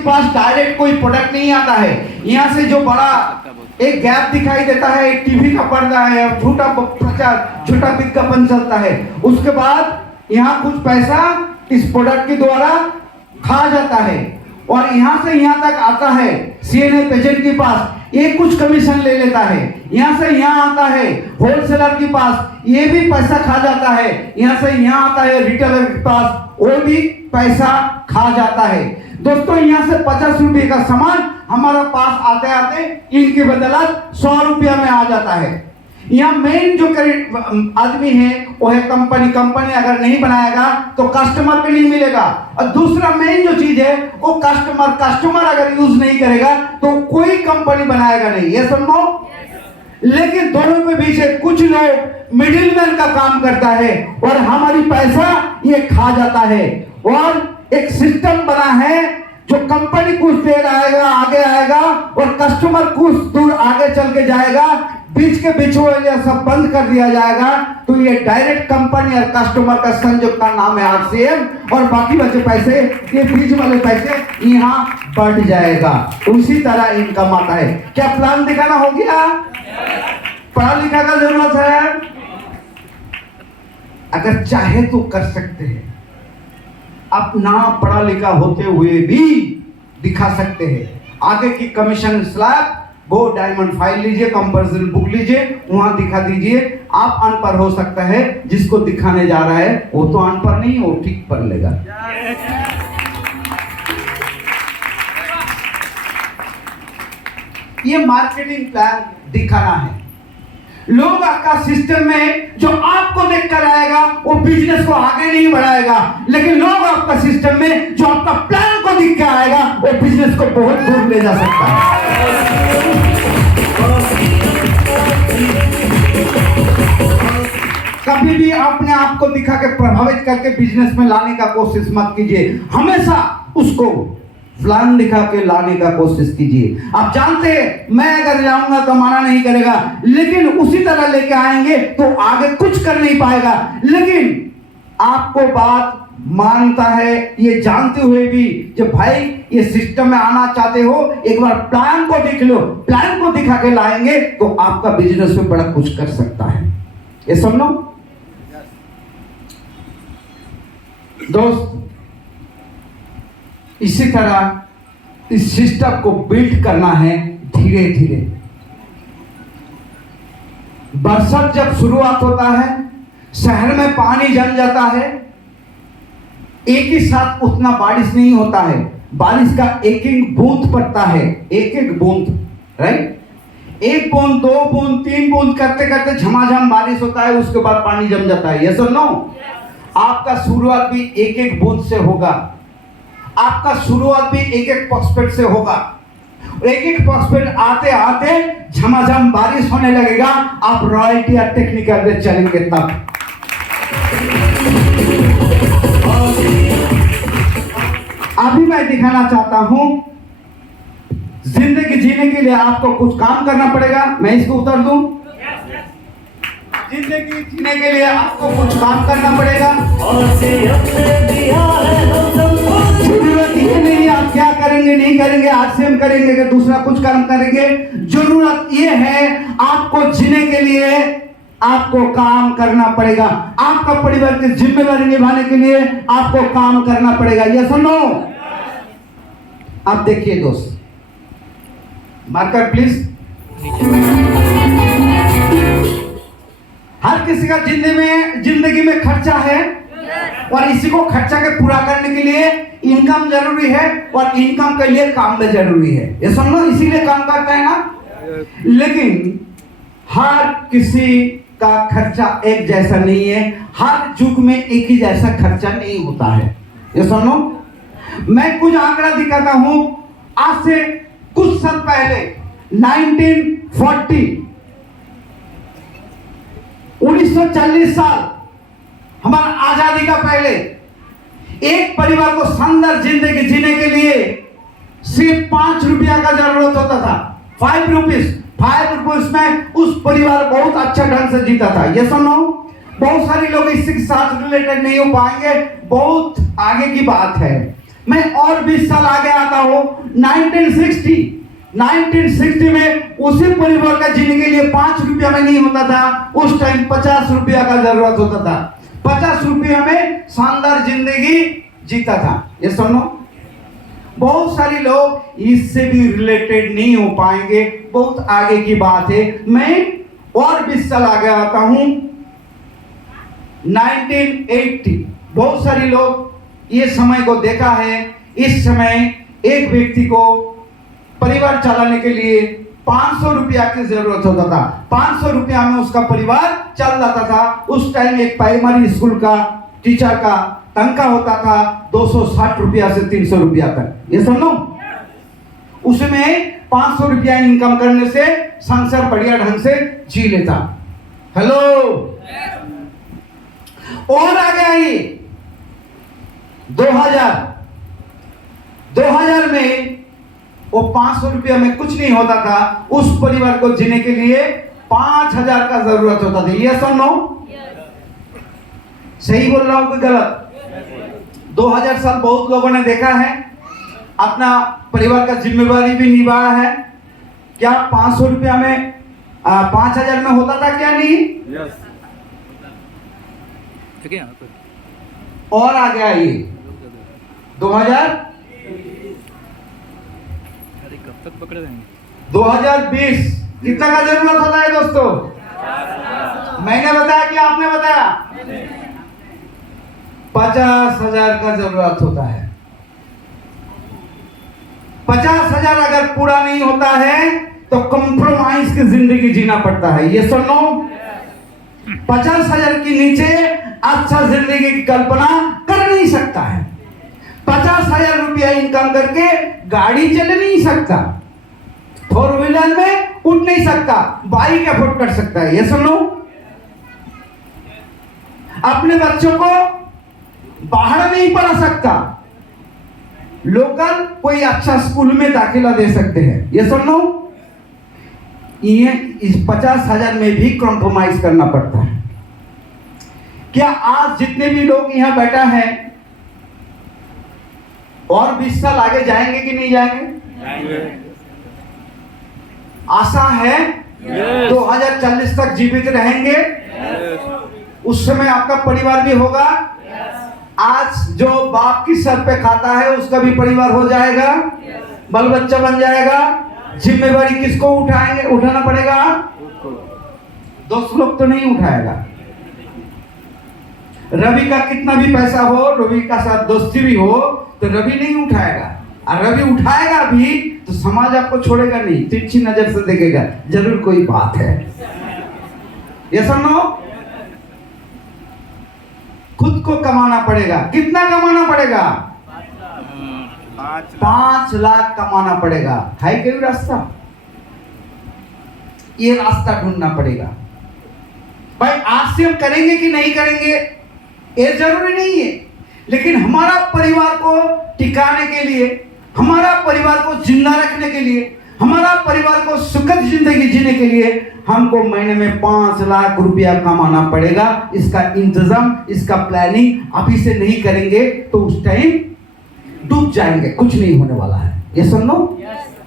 के पास डायरेक्ट कोई प्रोडक्ट नहीं आता है। यहाँ से जो बड़ा एक गैप दिखाई देता है, एक टीवी का पर्दा है और छोटा प्रचार, छोटा विज्ञापन चलता है, उसके बाद यहाँ कुछ पैसा इस प्रोडक्ट के द्वारा खा जाता है और यहाँ से यहाँ तक आता है सीएनए पेशेंट के पास, ये कुछ कमीशन ले लेता है। यहाँ से यहाँ आता है होलसेलर के पास, ये भी पैसा खा जाता है। यहाँ से यहाँ आता है रिटेलर के पास, वो भी पैसा खा जाता है। दोस्तों, यहाँ से 50 रुपए का सामान हमारा पास आते आते इनके बदौलत 100 रुपया में आ जाता है। यहाँ मेन जो आदमी है वो है कंपनी अगर नहीं बनाएगा तो कस्टमर भी नहीं मिलेगा। और दूसरा मेन जो चीज है वो कस्टमर अगर यूज नहीं करेगा तो कोई कंपनी बनाएगा नहीं, ये समझो। लेकिन दोनों के बीच कुछ लोग मिडिलमैन का काम करता है और हमारी पैसा ये खा जाता है। और एक सिस्टम बना है जो कंपनी कुछ देर आएगा, आगे आएगा और कस्टमर कुछ दूर आगे चल के जाएगा, बीच के बिचौलिया सब बंद कर दिया जाएगा। तो ये डायरेक्ट कंपनी और कस्टमर का संयोग का नाम है आरसीएम, और बाकी बचे पैसे, ये बीच वाले पैसे यहाँ बढ़ जाएगा। उसी तरह इनकम आता है। क्या प्लान दिखाना हो गया? पढ़ा लिखा का जरूरत है, अगर चाहे तो कर सकते हैं। आप ना पढ़ा लिखा होते हुए भी दिखा सकते हैं। आगे की कमीशन स्लैब वो डायमंड फाइल लीजिए, कंपैरिजन बुक लीजिए, वहां दिखा दीजिए। आप अनपढ़ हो सकता है, जिसको दिखाने जा रहा है वो तो अनपढ़ नहीं, वो ठीक पढ़ लेगा। ये मार्केटिंग प्लान दिखाना है। लोग आपका सिस्टम में जो आपको देखकर आएगा वो बिजनेस को आगे नहीं बढ़ाएगा, लेकिन लोग आपका सिस्टम में जो आपका प्लान को दिख के आएगा वो बिजनेस को बहुत दूर ले जा सकता है। कभी भी अपने आप को दिखा के प्रभावित करके बिजनेस में लाने का कोशिश मत कीजिए, हमेशा उसको प्लान दिखा के लाने का कोशिश कीजिए। आप जानते हैं मैं अगर लाऊंगा तो मना नहीं करेगा, लेकिन उसी तरह लेके आएंगे तो आगे कुछ कर नहीं पाएगा। लेकिन आपको बात मानता है ये जानते हुए भी, जब भाई ये सिस्टम में आना चाहते हो, एक बार प्लान को देख लो, प्लान को दिखा के लाएंगे तो आपका बिजनेस में बड़ा कुछ कर सकता है। ये समझो दोस्त, इसी तरह इस सिस्टम को बिल्ड करना है धीरे धीरे। बरसात जब शुरुआत होता है, शहर में पानी जम जाता है, एक ही साथ उतना बारिश नहीं होता है, बारिश का एक एक बूंद पड़ता है, एक एक बूंद, राइट। एक बूंद, दो बूंद, तीन बूंद करते करते झमाझम बारिश होता है, उसके बाद पानी जम जाता है। यस और नो? आपका शुरुआत भी एक एक बूंद से होगा, आपका शुरुआत भी एक एक पॉस्पेट से होगा। एक एक पॉस्पेट आते आते झमाझम बारिश होने लगेगा, आप रॉयल्टी या टेक्निकल में चलेंगे तब। अभी मैं दिखाना चाहता हूं, जिंदगी जीने के लिए आपको कुछ काम करना पड़ेगा। मैं इसको उतार दूं। जिंदगी जीने के लिए आपको कुछ काम करना पड़ेगा। जरूरत ये नहीं आप क्या करेंगे नहीं करेंगे, आरसीएम करेंगे कि दूसरा कुछ काम करेंगे। जरूरत ये है आपको जीने के लिए आपको काम करना पड़ेगा। आपका परिवार की जिम्मेदारी निभाने के लिए आपको काम करना पड़ेगा। ये सुनो, आप देखिए दोस्त, मार्कर प्लीज। हर किसी का जिंदगी में खर्चा है और इसी को खर्चा के पूरा करने के लिए इनकम जरूरी है और इनकम के लिए काम भी जरूरी है। ये समझो, इसीलिए काम करता है ना। लेकिन हर किसी का खर्चा एक जैसा नहीं है, हर युग में एक ही जैसा खर्चा नहीं होता है। ये समझो, मैं कुछ आंकड़ा दिखाता हूं। आज से कुछ साल पहले 1940 साल, हमारा आजादी का पहले, एक परिवार को शानदार जिंदगी जीने के लिए सिर्फ 5 रुपया का जरूरत होता था। 5 रुपीस में उस परिवार बहुत अच्छा ढंग से जीता था। ये सुनो, बहुत सारे लोग इसके साथ रिलेटेड नहीं हो पाएंगे, बहुत आगे की बात है। मैं और 20 साल आगे आता हूं 1960 में उसी परिवार का जीने के लिए 5 रुपया में नहीं होता था। उस टाइम 50 रुपया का जरूरत होता था। 50 रुपया में शानदार जिंदगी जीता था। ये सुनो, बहुत सारे लोग इससे भी रिलेटेड नहीं हो पाएंगे, बहुत आगे की बात है। मैं और 20 साल आगे आता हूं, 1980। बहुत सारे लोग ये समय को देखा है। इस समय एक व्यक्ति को परिवार चलाने के लिए 500 रुपया की जरूरत होता था। 500 रुपया में उसका परिवार चल जाता था। उस टाइम एक प्राइमरी स्कूल का टीचर का तनख्वाह होता था 260 रुपया से 300 रुपया तक। ये सुनो, उसमें 500 रुपया इनकम करने से संसार बढ़िया ढंग से जी लेता। हेलो, और आगे आइए 2000 में वो 500 रुपया में कुछ नहीं होता था। उस परिवार को जीने के लिए 5000 का जरूरत होता था। ये सुनो, सही बोल रहा हूं कि गलत? 2000 साल बहुत लोगों ने देखा है, अपना परिवार का जिम्मेवारी भी निभाया है। क्या 500 रुपया में 5000 में होता था क्या? नहीं। ठीक है। और आगे आइए 2000 कब तक पकड़े रहेंगे? 2020 कितना का जरूरत होता है दोस्तों? मैंने बताया कि आपने बताया? 50,000 का जरूरत होता है। 50,000 अगर पूरा नहीं होता है तो कंप्रोमाइज की जिंदगी जीना पड़ता है। ये सुनो, 50,000 के नीचे अच्छा जिंदगी की कल्पना कर नहीं सकता है। 50,000 रुपया इनकम करके गाड़ी चल नहीं सकता, 4 व्हीलर में उठ नहीं सकता, बाइक अफोर्ड कर सकता है। ये सुनो, अपने बच्चों को बाहर नहीं पढ़ा सकता, लोकल कोई अच्छा स्कूल में दाखिला दे सकते हैं। ये सुनो, ये इस 50,000 में भी कॉम्प्रोमाइज करना पड़ता है। क्या आज जितने भी लोग यहाँ बैठा है और 20 साल आगे जाएंगे कि नहीं जाएंगे? आशा है 2040 तक जीवित रहेंगे। उस समय आपका परिवार भी होगा। आज जो बाप की सर पे खाता है उसका भी परिवार हो जाएगा, बाल बच्चा बन जाएगा। जिम्मेवारी किसको उठाएंगे? उठाना पड़ेगा। दोस्त लोग तो नहीं उठाएगा। रवि का कितना भी पैसा हो, रवि का साथ दोस्ती भी हो, तो रवि नहीं उठाएगा। और रवि उठाएगा भी तो समाज आपको छोड़ेगा नहीं, तिरछी नजर से देखेगा, जरूर कोई बात है। ये सुनो, खुद को कमाना पड़ेगा। कितना कमाना पड़ेगा? 5 लाख कमाना पड़ेगा। है कोई रास्ता? ये रास्ता ढूंढना पड़ेगा। भाई आज से हम करेंगे कि नहीं करेंगे ये जरूरी नहीं है, लेकिन हमारा परिवार को टिकाने के लिए, हमारा परिवार को जिंदा रखने के लिए, हमारा परिवार को सुखद जिंदगी जीने के लिए हमको महीने में 5 लाख रुपया कमाना पड़ेगा। इसका इंतजाम, इसका प्लानिंग अभी से नहीं करेंगे तो उस टाइम डूब जाएंगे, कुछ नहीं होने वाला है। ये सुन लो,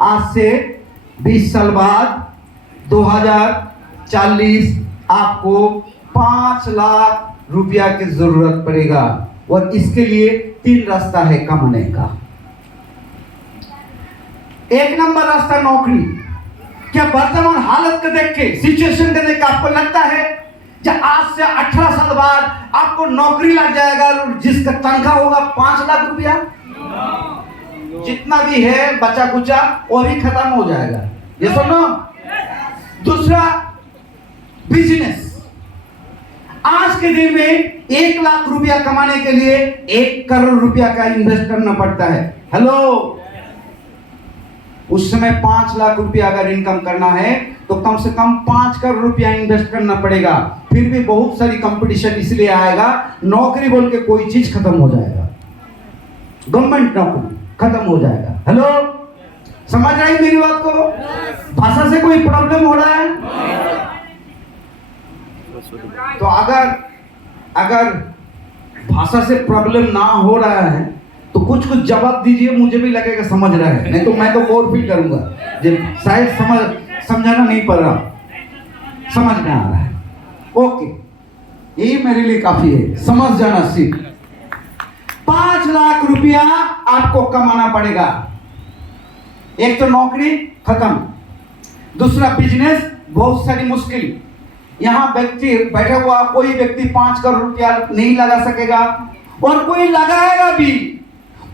आज से 20 साल बाद 2040 आपको 5 लाख रुपया की जरूरत पड़ेगा। और इसके लिए 3 रास्ता है कमाने का। 1 नंबर रास्ता नौकरी। क्या वर्तमान हालत को देख के, सिचुएशन को देख के आपको लगता है जब आज से 18 साल बाद आपको नौकरी लग जाएगा जिसका तनख्वाह होगा 5 लाख रुपया? जितना भी है बचा कुचा वो भी खत्म हो जाएगा। ये सुनो, दूसरा बिजनेस। आज के दिन में 1 लाख रुपया कमाने के लिए 1 करोड़ रुपया का इन्वेस्ट करना पड़ता है। हेलो, उस समय 5 लाख रुपया अगर इनकम करना है तो कम से कम 5 करोड़ रुपया इन्वेस्ट करना पड़ेगा। फिर भी बहुत सारी कंपटीशन इसलिए आएगा, नौकरी बोल के कोई चीज खत्म हो जाएगा, गवर्नमेंट नौकरी खत्म हो जाएगा। हेलो, समझ रही मेरी बात को? भाषा से कोई प्रॉब्लम हो रहा है? तो अगर भाषा से प्रॉब्लम ना हो रहा है तो कुछ कुछ जवाब दीजिए, मुझे भी लगेगा समझ रहा है, नहीं तो मैं तो बोर फील करूंगा जब शायद समझाना नहीं पड़ रहा, समझ में आ रहा है। ओके, ये मेरे लिए काफी है, समझ जाना सीख। 5 लाख रुपया आपको कमाना पड़ेगा। एक तो नौकरी खत्म, दूसरा बिजनेस बहुत सारी मुश्किल। यहाँ व्यक्ति बैठा हुआ कोई व्यक्ति 5 करोड़ रुपया नहीं लगा सकेगा, और कोई लगाएगा भी,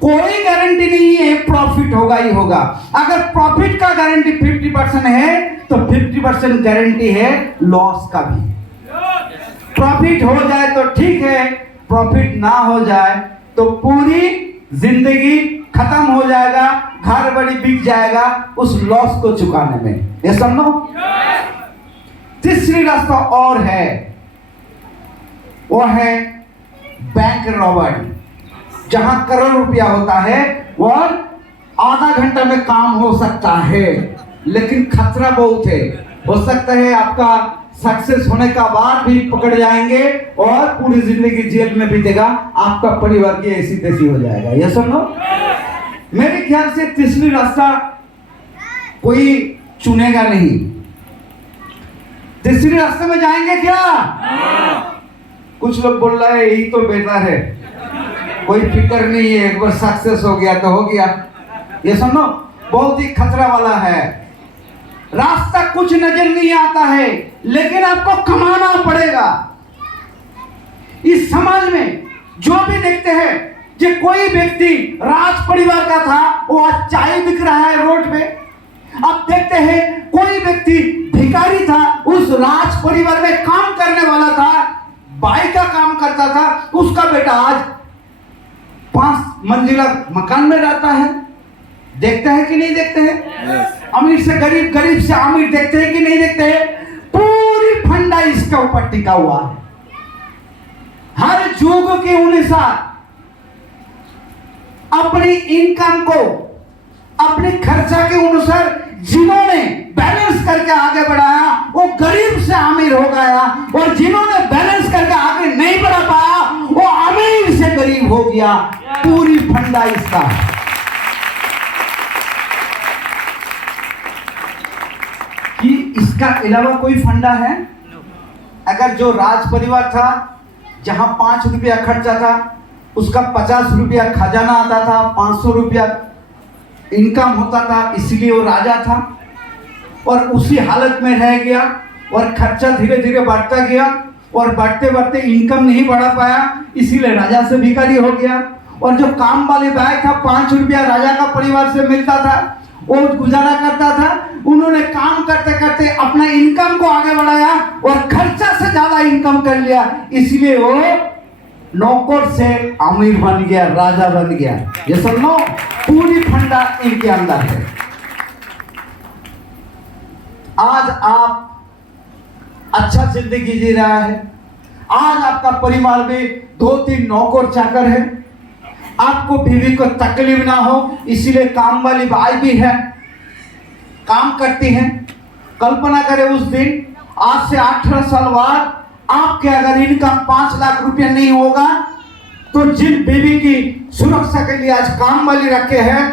कोई गारंटी नहीं है प्रॉफिट होगा ही होगा। अगर प्रॉफिट का गारंटी 50% है तो 50% गारंटी है लॉस का भी। प्रॉफिट हो जाए तो ठीक है, प्रॉफिट ना हो जाए तो पूरी जिंदगी खत्म हो जाएगा, घर बड़ी बिक जाएगा उस लॉस को चुकाने में। ये समझो। तीसरी रास्ता और है, वो है बैंक रॉबरी, जहां करोड़ रुपया होता है और आधा घंटा में काम हो सकता है, लेकिन खतरा बहुत है। हो सकता है आपका सक्सेस होने का बाद भी पकड़ जाएंगे और पूरी जिंदगी जेल में बीतेगा, आपका परिवार की ऐसी तैसी हो जाएगा। ये सुनो, मेरे ख्याल से तीसरी रास्ता कोई चुनेगा नहीं। तीसरी रास्ते में जाएंगे क्या? कुछ लोग बोल रहे हैं यही तो बेहतर है, कोई फिक्र नहीं है, एक बार सक्सेस हो गया तो हो गया। ये सुनो, बहुत ही खतरा वाला है। रास्ता कुछ नजर नहीं आता है, लेकिन आपको कमाना पड़ेगा। इस समाज में जो भी देखते हैं, जो कोई व्यक्ति राज परिवार का था वो आज चाय बिक रहा है रोड पे। अब देखते हैं कोई व्यक्ति भिखारी था, उस राज परिवार में काम करने वाला था, बाई का काम करता था, उसका बेटा आज 5 मंजिला मकान में रहता है। देखते हैं कि नहीं देखते हैं? अमीर से गरीब, गरीब से अमीर देखते हैं कि नहीं देखते हैं? पूरी फंडा इसके ऊपर टिका हुआ है। हर युग के अनुसार अपनी इनकम को, अपने खर्चा के अनुसार जिन्होंने बैलेंस करके आगे बढ़ाया वो गरीब से अमीर हो गया, और जिन्होंने बैलेंस करके आगे नहीं बढ़ा पाया वो अमीर से गरीब हो गया। पूरी फंडा इसका है। कि इसका अलावा कोई फंडा है? अगर जो राज परिवार था, जहां 5 रुपया खर्चा था, उसका 50 रुपया खजाना आता था, 500 रुपया इनकम होता था, इसलिए वो राजा था, और उसी हालत में रह गया, और खर्चा धीरे धीरे बढ़ता गया, और बढ़ते बढ़ते इनकम नहीं बढ़ा पाया, इसीलिए राजा से भिखारी हो गया। और जो काम वाले भाई था, 5 रुपया राजा का परिवार से मिलता था, वो गुजारा करता था। उन्होंने काम करते करते अपना इनकम को आगे बढ़ाया और खर्चा से ज्यादा इनकम कर लिया, इसलिए वो नौकर से अमीर बन गया, राजा बन गया। ये सब लो, पूरी फंडा इनके अंदर है। आज आप अच्छा जिंदगी जी रहा है, आज आपका परिवार में 2-3 नौकर चाकर है, आपको बीवी को तकलीफ ना हो इसीलिए काम वाली भाई भी है, काम करती हैं। कल्पना करें उस दिन, आज से 18 साल बाद आपके अगर इनकम 5 लाख रुपया नहीं होगा, तो जिन बीवी की सुरक्षा के लिए आज काम वाली रखे हैं,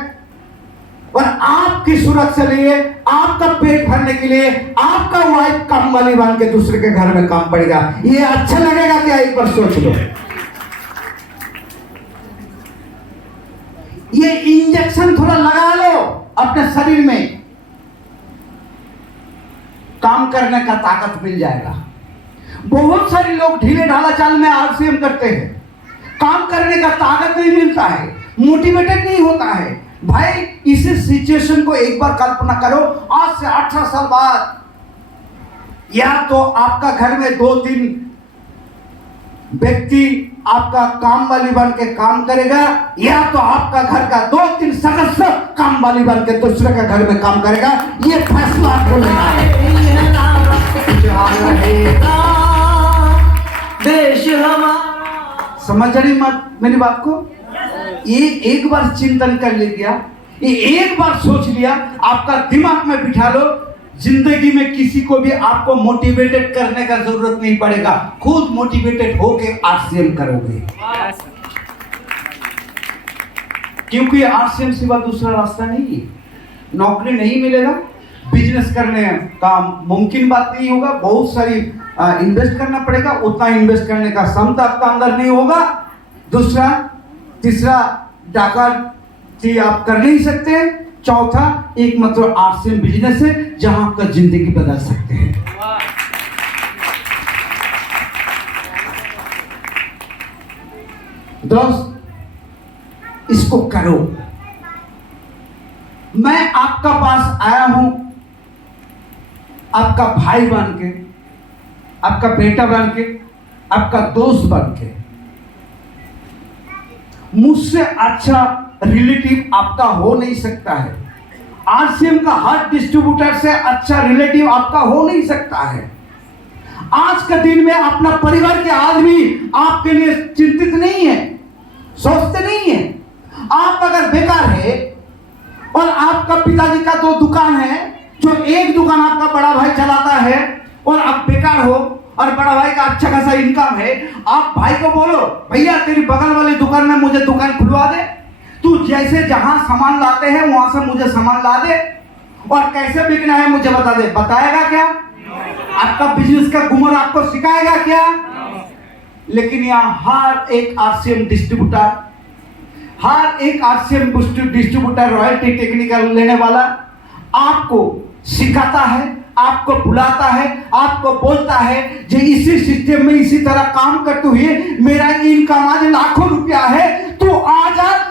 और आपकी सुरक्षा लिए, आपका पेट भरने के लिए आपका वाइफ काम वाली बन के दूसरे के घर में काम पड़ेगा, ये अच्छा लगेगा क्या? एक बार सोच लो। ये इंजेक्शन थोड़ा लगा लो अपने शरीर में, काम करने का ताकत मिल जाएगा। बहुत सारे लोग ढीले ढाला चाल में आलसी करते हैं, काम करने का ताकत नहीं मिलता है, मोटिवेटेड नहीं होता है। भाई इसी सिचुएशन को एक बार कल्पना करो, आज से 18 साल बाद या तो आपका घर में 2-3 व्यक्ति आपका काम वाली बन के काम करेगा, या तो आपका घर का 2-3 सदस्य काम वाली बन के दूसरे का घर में काम करेगा। ये फैसला आपको लेना है। देश हमारा, समझ रही मेरी बात को? ये एक बार चिंतन कर लिया, ये एक बार सोच लिया, आपका दिमाग में बिठा लो, जिंदगी में किसी को भी आपको मोटिवेटेड करने का जरूरत नहीं पड़ेगा, खुद मोटिवेटेड होके आरसीएम करोगे। क्योंकि आरसीएम सिवा दूसरा रास्ता नहीं है। नौकरी नहीं मिलेगा, बिजनेस करने का मुमकिन बात नहीं होगा, बहुत सारी इन्वेस्ट करना पड़ेगा, उतना इन्वेस्ट करने का क्षमता आपका अंदर नहीं होगा। दूसरा, तीसरा, डाकैती आप कर नहीं सकते। चौथा, एकमात्र आरसीएम बिजनेस है जहां आपका जिंदगी बदल सकते हैं। दोस्त, इसको करो। मैं आपका पास आया हूं आपका भाई बन के, आपका बेटा बन के, आपका दोस्त बन के। मुझसे अच्छा रिलेटिव आपका हो नहीं सकता है। आरसीएम का हर डिस्ट्रीब्यूटर से अच्छा रिलेटिव आपका हो नहीं सकता है। आज के दिन में अपना परिवार के आदमी आपके लिए चिंतित नहीं है, सोचते नहीं है। आप अगर बेकार है और आपका पिताजी का 2 दुकान है, जो एक दुकान आपका बड़ा भाई चलाता है, और आप बेकार हो और बड़ा भाई का अच्छा खासा इनकम है, आप भाई को बोलो, भैया तेरी बगल वाली दुकान में मुझे दुकान खुलवा दे, तू जैसे जहां सामान लाते हैं वहां से मुझे सामान ला दे, और कैसे बिकना है मुझे बता दे। बताएगा क्या? आपका बिजनेस का गुमर आपको सिखाएगा क्या? लेकिन यहाँ हर एक आरसीएम डिस्ट्रीब्यूटर रॉयल्टी टेक्निकल लेने वाला आपको सिखाता है, आपको बुलाता है, आपको बोलता है जो इसी सिस्टम में इसी तरह काम करते हुए मेरा इनकम आज लाखों रुपया है, तू आ जा